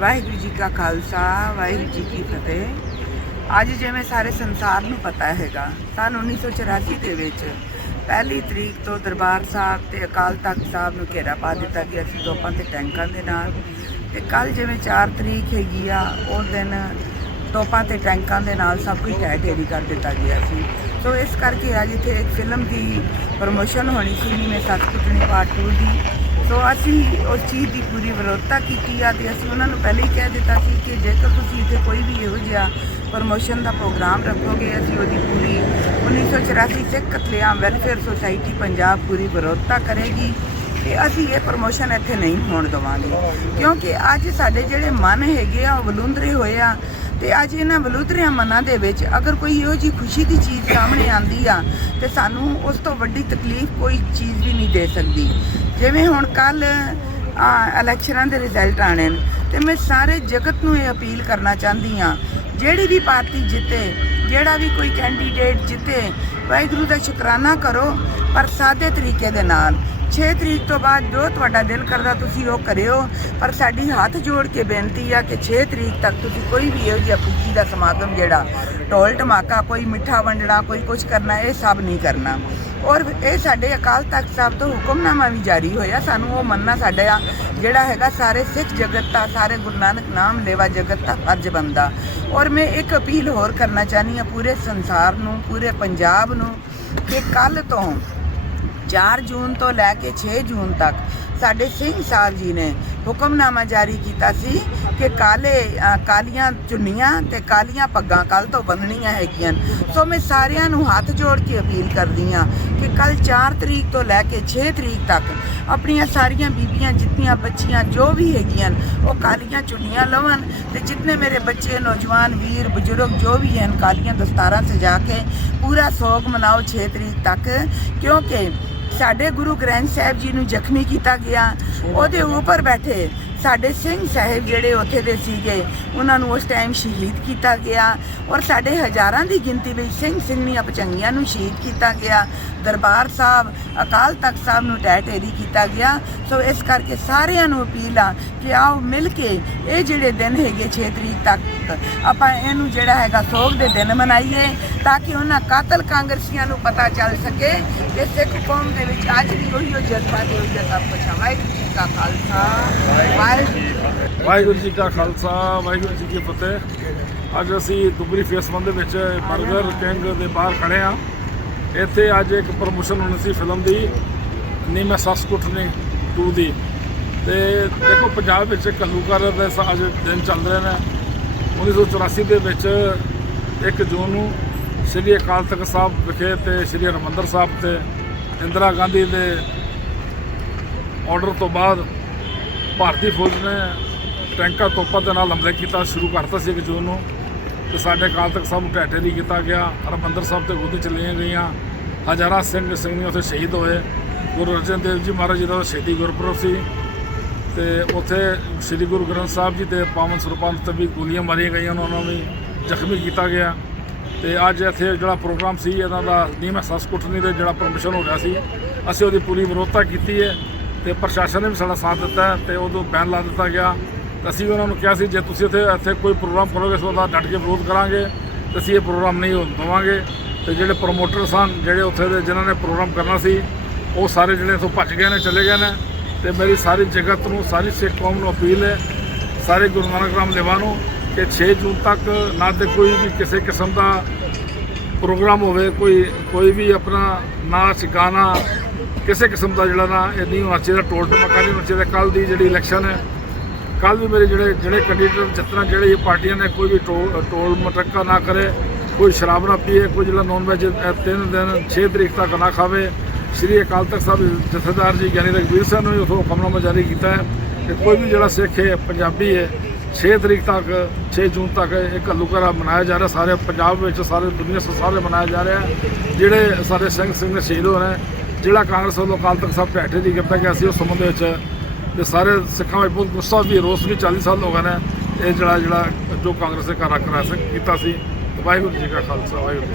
ਵਾਹਿਗੁਰੂ ਜੀ ਕਾ ਖਾਲਸਾ ਵਾਹਿਗੁਰੂ ਜੀ ਕੀ ਫਤਿਹ ਅੱਜ ਜਿਵੇਂ ਸਾਰੇ ਸੰਸਾਰ ਨੂੰ ਪਤਾ ਹੈਗਾ ਸਨ 1984 ਦੇ ਵਿੱਚ ਪਹਿਲੀ ਤਰੀਕ ਤੋਂ ਦਰਬਾਰ ਸਾਹਿਬ ਤੇ ਅਕਾਲ ਤਖਤ ਸਾਹਿਬ ਨੂੰ ਘੇਰਾ ਪਾ ਦਿੱਤਾ ਗਿਆ ਸੀ ਦੋਪਾਂ ਤੇ ਟੈਂਕਾਂ ਦੇ ਨਾਲ ਤੇ ਕੱਲ ਜਿਵੇਂ 4 ਤਰੀਕ ਹੈਗੀ ਆ ਉਹ ਦਿਨ ਦੋਪਾਂ ਤੇ ਟੈਂਕਾਂ ਦੇ ਨਾਲ ਸਭ ਕੁਝ ਟੈ ਟੇਰੀ ਕਰ ਦਿੱਤਾ ਗਿਆ ਸੀ ਸੋ ਇਸ ਕਰਕੇ ਅੱਜ ਇੱਥੇ ਇੱਕ ਫਿਲਮ ਦੀ ਪ੍ਰੋਮੋਸ਼ਨ ਹੋਣੀ ਸੀ ਮੈਂ ਸੱਤ ਕੁਟਣੀ ਪਾਰਟ 2 ਦੀ ਸੋ ਅਸੀਂ ਉਸ ਚੀਜ਼ ਦੀ ਪੂਰੀ ਵਿਰੋਧਤਾ ਕੀਤੀ ਆ ਤੇ ਅਸੀਂ ਉਹਨਾਂ ਨੂੰ ਪਹਿਲੇ ਹੀ ਕਹਿ ਦਿੱਤਾ ਸੀ ਕਿ ਜੇਕਰ ਤੁਸੀਂ ਇੱਥੇ ਕੋਈ ਵੀ ਇਹੋ ਜਿਹਾ ਪ੍ਰਮੋਸ਼ਨ ਦਾ ਪ੍ਰੋਗਰਾਮ ਰੱਖੋਗੇ ਅਸੀਂ ਉਹਦੀ ਪੂਰੀ 1984 ਸਿੱਖ ਕਤਲੇਆਮ ਵੈਲਫੇਅਰ ਸੁਸਾਇਟੀ ਪੰਜਾਬ ਪੂਰੀ ਵਿਰੋਧਤਾ ਕਰੇਗੀ ਤੇ ਅਸੀਂ ਇਹ ਪ੍ਰਮੋਸ਼ਨ ਇੱਥੇ ਨਹੀਂ ਹੋਣ ਦਵਾਂਗੇ ਕਿਉਂਕਿ ਅੱਜ ਸਾਡੇ ਜਿਹੜੇ ਮਨ ਹੈਗੇ ਆ ਉਹ ਬਲੁੰਦਰੇ ਹੋਏ ਆ ਤੇ ਅੱਜ ਇਹਨਾਂ ਬਲੂਤਰਿਆਂ ਮਨਾਂ ਦੇ ਵਿੱਚ ਅਗਰ ਕੋਈ ਇਹੋ ਜੀ ਖੁਸ਼ੀ ਦੀ ਚੀਜ਼ ਸਾਹਮਣੇ ਆਂਦੀ ਆ ਤੇ ਸਾਨੂੰ ਉਸ ਤੋਂ ਵੱਡੀ ਤਕਲੀਫ ਕੋਈ ਚੀਜ਼ ਵੀ ਨਹੀਂ ਦੇ ਸਕਦੀ ਜਿਵੇਂ ਹੁਣ ਕੱਲ ਇਲੈਕਸ਼ਨਾਂ ਦੇ ਰਿਜ਼ਲਟ ਆਣੇ ਨੇ ਤੇ ਮੈਂ ਸਾਰੇ ਜਗਤ ਨੂੰ ਇਹ ਅਪੀਲ ਕਰਨਾ ਚਾਹੁੰਦੀ ਆ ਜਿਹੜੀ ਵੀ ਪਾਰਟੀ ਜਿੱਤੇ ਜਿਹੜਾ ਵੀ ਕੋਈ ਕੈਂਡੀਡੇਟ ਜਿੱਤੇ ਵਾਹਿਗੁਰੂ ਦਾ ਸ਼ੁਕਰਾਨਾ ਕਰੋ ਪਰ ਸਾਦੇ ਤਰੀਕੇ ਦੇ ਨਾਲ 6 ਤਰੀਕ ਤੋਂ ਬਾਅਦ ਜੋ ਤੁਹਾਡਾ ਦਿਲ ਕਰਦਾ ਤੁਸੀਂ ਉਹ ਕਰਿਓ ਪਰ ਸਾਡੀ ਹੱਥ ਜੋੜ ਕੇ ਬੇਨਤੀ ਆ ਕਿ 6 ਤਰੀਕ ਤੱਕ ਤੁਸੀਂ ਕੋਈ ਵੀ ਇਹੋ ਜਿਹਾ ਪੂਜੀ ਦਾ ਸਮਾਗਮ ਜਿਹੜਾ ਟੋਲ ਟਮਾਕਾ ਕੋਈ ਮਿੱਠਾ ਵੰਡਣਾ ਕੋਈ ਕੁਝ ਕਰਨਾ ਇਹ ਸਭ ਨਹੀਂ ਕਰਨਾ ਔਰ ਇਹ ਸਾਡੇ ਅਕਾਲ ਤਖਤ ਸਾਹਿਬ ਤੋਂ ਹੁਕਮਨਾਮਾ ਵੀ ਜਾਰੀ ਹੋਇਆ ਸਾਨੂੰ ਉਹ ਮੰਨਣਾ ਸਾਡਾ ਜਿਹੜਾ ਹੈਗਾ ਸਾਰੇ ਸਿੱਖ ਜਗਤ ਦਾ ਸਾਰੇ ਗੁਰੂ ਨਾਨਕ ਨਾਮ ਲੈਵਾ ਜਗਤ ਦਾ ਫਰਜ਼ ਬੰਦਾ ਔਰ ਮੈਂ ਇੱਕ ਅਪੀਲ ਹੋਰ ਕਰਨਾ ਚਾਹਨੀ ਆ ਪੂਰੇ ਸੰਸਾਰ ਨੂੰ ਪੂਰੇ ਪੰਜਾਬ ਨੂੰ ਕਿ ਕੱਲ ਤੋਂ 4 ਜੂਨ ਤੋਂ ਲੈ ਕੇ 6 ਜੂਨ ਤੱਕ ਸਾਡੇ ਸਿੰਘ ਸਾਹਿਬ ਜੀ ਨੇ ਹੁਕਮਨਾਮਾ ਜਾਰੀ ਕੀਤਾ ਸੀ ਕਿ ਕਾਲੇ ਕਾਲੀਆਂ ਚੁੰਨੀਆਂ ਤੇ ਕਾਲੀਆਂ ਪੱਗਾਂ ਕੱਲ ਤੋਂ ਬੰਨਣੀਆਂ ਹੈਗੀਆਂ ਸੋ ਮੈਂ ਸਾਰਿਆਂ ਨੂੰ ਹੱਥ ਜੋੜ ਕੇ ਅਪੀਲ ਕਰਦੀ ਆ ਕਿ ਕੱਲ 4 ਤਰੀਕ ਤੋਂ ਲੈ ਕੇ 6 ਤਰੀਕ ਤੱਕ ਆਪਣੀਆਂ ਸਾਰੀਆਂ ਬੀਬੀਆਂ ਜਿੰਨੀਆਂ ਬੱਚੀਆਂ ਜੋ ਵੀ ਹੈਗੀਆਂ ਉਹ ਕਾਲੀਆਂ ਚੁੰਨੀਆਂ ਲਵਣ ਤੇ ਜਿੰਨੇ ਮੇਰੇ ਬੱਚੇ ਨੌਜਵਾਨ ਵੀਰ ਬਜ਼ੁਰਗ ਜੋ ਵੀ ਹਨ ਕਾਲੀਆਂ ਦਸਤਾਰਾਂ ਸਜਾ ਕੇ ਪੂਰਾ ਸੋਗ ਮਨਾਓ 6 ਤਰੀਕ ਤੱਕ ਕਿਉਂਕਿ ਸਾਡੇ ਗੁਰੂ ਗ੍ਰੰਥ ਸਾਹਿਬ ਜੀ ਨੂੰ ਜ਼ਖਮੀ ਕੀਤਾ ਗਿਆ ਉਹਦੇ ਉੱਪਰ ਬੈਠੇ ਸਾਡੇ ਸਿੰਘ ਸਾਹਿਬ ਜਿਹੜੇ ਉੱਥੇ ਦੇ ਸੀਗੇ ਉਹਨਾਂ ਨੂੰ ਉਸ ਟਾਈਮ ਸ਼ਹੀਦ ਕੀਤਾ ਗਿਆ ਔਰ ਸਾਡੇ ਹਜ਼ਾਰਾਂ ਦੀ ਗਿਣਤੀ ਵਿੱਚ ਸਿੰਘ ਸਿੰਘਣੀਆਂ ਪਚੰਗੀਆਂ ਨੂੰ ਸ਼ਹੀਦ ਕੀਤਾ ਗਿਆ ਦਰਬਾਰ ਸਾਹਿਬ ਅਕਾਲ ਤਖਤ ਸਾਹਿਬ ਨੂੰ ਟਹਿ ਟੇਰੀ ਕੀਤਾ ਗਿਆ ਸੋ ਇਸ ਕਰਕੇ ਸਾਰਿਆਂ ਨੂੰ ਅਪੀਲ ਆ ਕਿ ਆਓ ਮਿਲ ਕੇ ਇਹ ਜਿਹੜੇ ਦਿਨ ਹੈਗੇ 6 ਤਰੀਕ ਤੱਕ ਆਪਾਂ ਇਹਨੂੰ ਜਿਹੜਾ ਹੈਗਾ ਸੋਗ ਦੇ ਦਿਨ ਮਨਾਈਏ ਤਾਂ ਕਿ ਉਹਨਾਂ ਕਾਤਲ ਕਾਂਗਰਸੀਆਂ ਨੂੰ ਪਤਾ ਚੱਲ ਸਕੇ ਕਿ ਸਿੱਖ ਕੌਮ ਦੇ ਵਿੱਚ ਅੱਜ ਵੀ ਉਹੀ ਜਜ਼ਬਾ ਤੇ ਉਹੀ ਸਭ ਪਛਾਵਾਏ ਕਾ ਖਾਲਸਾ ਵਾਹਿਗੁਰੂ ਜੀ ਕਾ ਖਾਲਸਾ ਵਾਹਿਗੁਰੂ ਜੀ ਕੀ ਫਤਿਹ ਅੱਜ ਅਸੀਂ ਦੁਬਰੀ ਫੇਸ ਵਨ ਦੇ ਵਿੱਚ ਬਰਗਰ ਕਿੰਗ ਦੇ ਬਾਹਰ ਖੜੇ ਆ ਇੱਥੇ ਅੱਜ ਇੱਕ ਪ੍ਰੋਮੋਸ਼ਨ ਹੋਣੀ ਸੀ ਫਿਲਮ ਦੀ ਨੀ ਮੈਂ ਸੱਸ ਕੁੱਟਨੇ 2 ਦੀ ਤੇ ਦੇਖੋ ਪੰਜਾਬ ਵਿੱਚ ਕਲੂਕਰ ਦਾ ਅੱਜ ਦਿਨ ਚੱਲ ਰਹੇ ਨੇ 1984 ਦੇ ਵਿੱਚ 1 ਜੂਨ ਨੂੰ ਸ੍ਰੀ ਅਕਾਲ ਤਖਤ ਸਾਹਿਬ ਵਿਖੇ ਤੇ ਸ੍ਰੀ ਹਰਮੰਦਰ ਸਾਹਿਬ ਤੇ ਇੰਦਰਾ ਗਾਂਧੀ ਦੇ ਆਰਡਰ ਤੋਂ ਬਾਅਦ ਭਾਰਤੀ ਫੌਜ ਨੇ ਟੈਂਕਾਂ ਤੋਪਾਂ ਦੇ ਨਾਲ ਹਮਲੇ ਕੀਤਾ ਸ਼ੁਰੂ ਕਰਤਾ ਸੀ ਕਿ ਨੂੰ ਤੇ ਸਾਡੇ ਕਾਲ ਤੱਕ ਸਭ ਟੈਟੇ ਨਹੀਂ ਕੀਤਾ ਗਿਆ ਹਰਮੰਦਰ ਸਾਹਿਬ ਤੇ ਗੋਦੀ ਚਲੀਆਂ ਗਈਆਂ ਹਜ਼ਾਰਾਂ ਸਿੰਘ ਸਿੰਘੀਆਂ ਉੱਥੇ ਸ਼ਹੀਦ ਹੋਏ ਗੁਰੂ ਅਰਜਨ ਦੇਵ ਜੀ ਮਹਾਰਾਜ ਜੀ ਦਾ ਸ਼ਹੀਦੀ ਗੁਰਪੁਰਬ ਸੀ ਤੇ ਉੱਥੇ ਸ੍ਰੀ ਗੁਰੂ ਗ੍ਰੰਥ ਸਾਹਿਬ ਜੀ ਦੇ ਪਾਵਨ ਸਰੂਪਾਂ ਤੇ ਵੀ ਗੋਲੀਆਂ ਮਾਰੀਆਂ ਗਈਆਂ ਉਹਨਾਂ ਨੂੰ ਵੀ ਜ਼ਖਮੀ ਕੀਤਾ ਗਿਆ ਤੇ ਅੱਜ ਇੱਥੇ ਜਿਹੜਾ ਪ੍ਰੋਗਰਾਮ ਸੀ ਇਹਨਾਂ ਦਾ ਨੀਮਾ ਸਸਕੁੱਟਨੀ ਦੇ ਜਿਹੜਾ ਪਰਮਿਸ਼ਨ ਹੋ ਗਿਆ ਸੀ ਅਸੀਂ ਉਹਦੀ ਪੂਰੀ ਵਿਰੋਧਤਾ ਕੀਤੀ ਹੈ ਤੇ ਪ੍ਰਸ਼ਾਸਨ ਨੇ ਵੀ ਸਾਡਾ ਸਾਥ ਦਿੱਤਾ ਤੇ ਉਦੋਂ ਬੈਨ ਲਾ ਦਿੱਤਾ ਗਿਆ ਅਸੀਂ ਉਹਨਾਂ ਨੂੰ ਕਿਹਾ ਸੀ ਜੇ ਤੁਸੀਂ ਇੱਥੇ ਇੱਥੇ ਕੋਈ ਪ੍ਰੋਗਰਾਮ ਕਰੋਗੇ ਸੋ ਦਾ ਡਟ ਕੇ ਵਿਰੋਧ ਕਰਾਂਗੇ ਤੇ ਅਸੀਂ ਇਹ ਪ੍ਰੋਗਰਾਮ ਨਹੀਂ ਹੋਣ ਦਵਾਂਗੇ ਤੇ ਜਿਹੜੇ ਪ੍ਰੋਮੋਟਰ ਸਨ ਜਿਹੜੇ ਉੱਥੇ ਦੇ ਜਿਨ੍ਹਾਂ ਨੇ ਪ੍ਰੋਗਰਾਮ ਕਰਨਾ ਸੀ ਉਹ ਸਾਰੇ ਜਿਹੜੇ ਤੋਂ ਭੱਜ ਗਏ ਨੇ ਚਲੇ ਗਏ ਨੇ ਤੇ ਮੇਰੀ ਸਾਰੀ ਜਗਤ ਨੂੰ ਸਾਰੀ ਸਿੱਖ ਕੌਮ ਨੂੰ ਅਪੀਲ ਹੈ ਸਾਰੇ ਗੁਰੂ ਨਾਨਕ ਰਾਮ ਲੇਵਾ ਨੂੰ ਕਿ 6 ਜੂਨ ਤੱਕ ਨਾ ਤੇ ਕੋਈ ਵੀ ਕਿਸੇ ਕਿਸਮ ਦਾ ਪ੍ਰੋਗਰਾਮ ਹੋਵੇ ਕੋਈ ਕੋਈ ਵੀ ਆਪਣਾ ਨਾਚ ਗਾਣਾ ਕਿਸੇ ਕਿਸਮ ਦਾ ਜਿਹੜਾ ਨਾ ਇਹ ਨਹੀਂ ਹੋਣਾ ਚਾਹੀਦਾ ਟੋਲ ਟਮਕਾ ਨਹੀਂ ਹੋਣਾ ਚਾਹੀਦਾ ਕੱਲ ਦੀ ਜਿਹੜੀ ਇਲੈਕਸ਼ਨ ਹੈ ਕੱਲ ਵੀ ਮੇਰੇ ਜਿਹੜੇ ਜਿਹੜੇ ਕੈਂਡੀਡੇਟ ਜਿਤਨਾ ਜਿਹੜੇ ਇਹ ਪਾਰਟੀਆਂ ਨੇ ਕੋਈ ਵੀ ਟੋਲ ਮਟਕਾ ਨਾ ਕਰੇ ਕੋਈ ਸ਼ਰਾਬ ਨਾ ਪੀਏ ਕੋਈ ਜਿਹੜਾ ਨੌਨ ਵੈਜ ਤਿੰਨ ਦਿਨ 6 ਤਰੀਕ ਤੱਕ ਨਾ ਖਾਵੇ ਸ੍ਰੀ ਅਕਾਲ ਤਖਤ ਸਾਹਿਬ ਜਥੇਦਾਰ ਜੀ ਗਿਆਨੀ ਰਗਵੀਰ ਸਿੰਘ ਨੇ ਉਥੋਂ ਹੁਕਮਨਾਮਾ ਜਾਰੀ ਕੀਤਾ ਹੈ ਕਿ ਕੋਈ ਵੀ ਜਿਹੜਾ ਸਿੱਖ ਹੈ ਪੰਜਾਬੀ ਹੈ 6 ਤਰੀਕ ਤੱਕ 6 ਜੂਨ ਤੱਕ ਇੱਕ ਲੁਕਰਾ ਮਨਾਇਆ ਜਾ ਰਿਹਾ ਸਾਰੇ ਪੰਜਾਬ ਵਿੱਚ ਸਾਰੇ ਦੁਨੀਆ ਸਾਰੇ ਮਨਾਇਆ ਜਾ ਰਿਹਾ ਜਿਹੜੇ ਸਾਡੇ ਸਿੰਘ ਸਿੰਘ ਨੇ ਸ਼ਹੀਦ ਹੋ ਰਹੇ ਜਿਹੜਾ ਕਾਂਗਰਸ ਵੱਲੋਂ ਕਾਲ ਤੱਕ ਸਭ ਬੈਠੇ ਦੀ ਕੀਤਾ ਗਿਆ ਸੀ ਉਸ ਸੰਬੰਧ ਵਿੱਚ ਤੇ ਸਾਰੇ ਸਿੱਖਾਂ ਵਿੱਚ ਬਹੁਤ ਗੁੱਸਾ ਵੀ ਰੋਸ ਵੀ 40 ਸਾਲ ਹੋ ਗਏ ਨੇ ਇਹ ਜਿਹੜਾ ਜਿਹੜਾ ਜੋ ਕਾਂਗਰਸ ਨੇ ਕਾਰਾ ਕਰਾ ਕੀਤਾ ਸੀ ਵਾਹਿਗੁਰੂ ਜੀ ਕਾ ਖਾਲਸਾ ਵਾਹਿਗੁਰੂ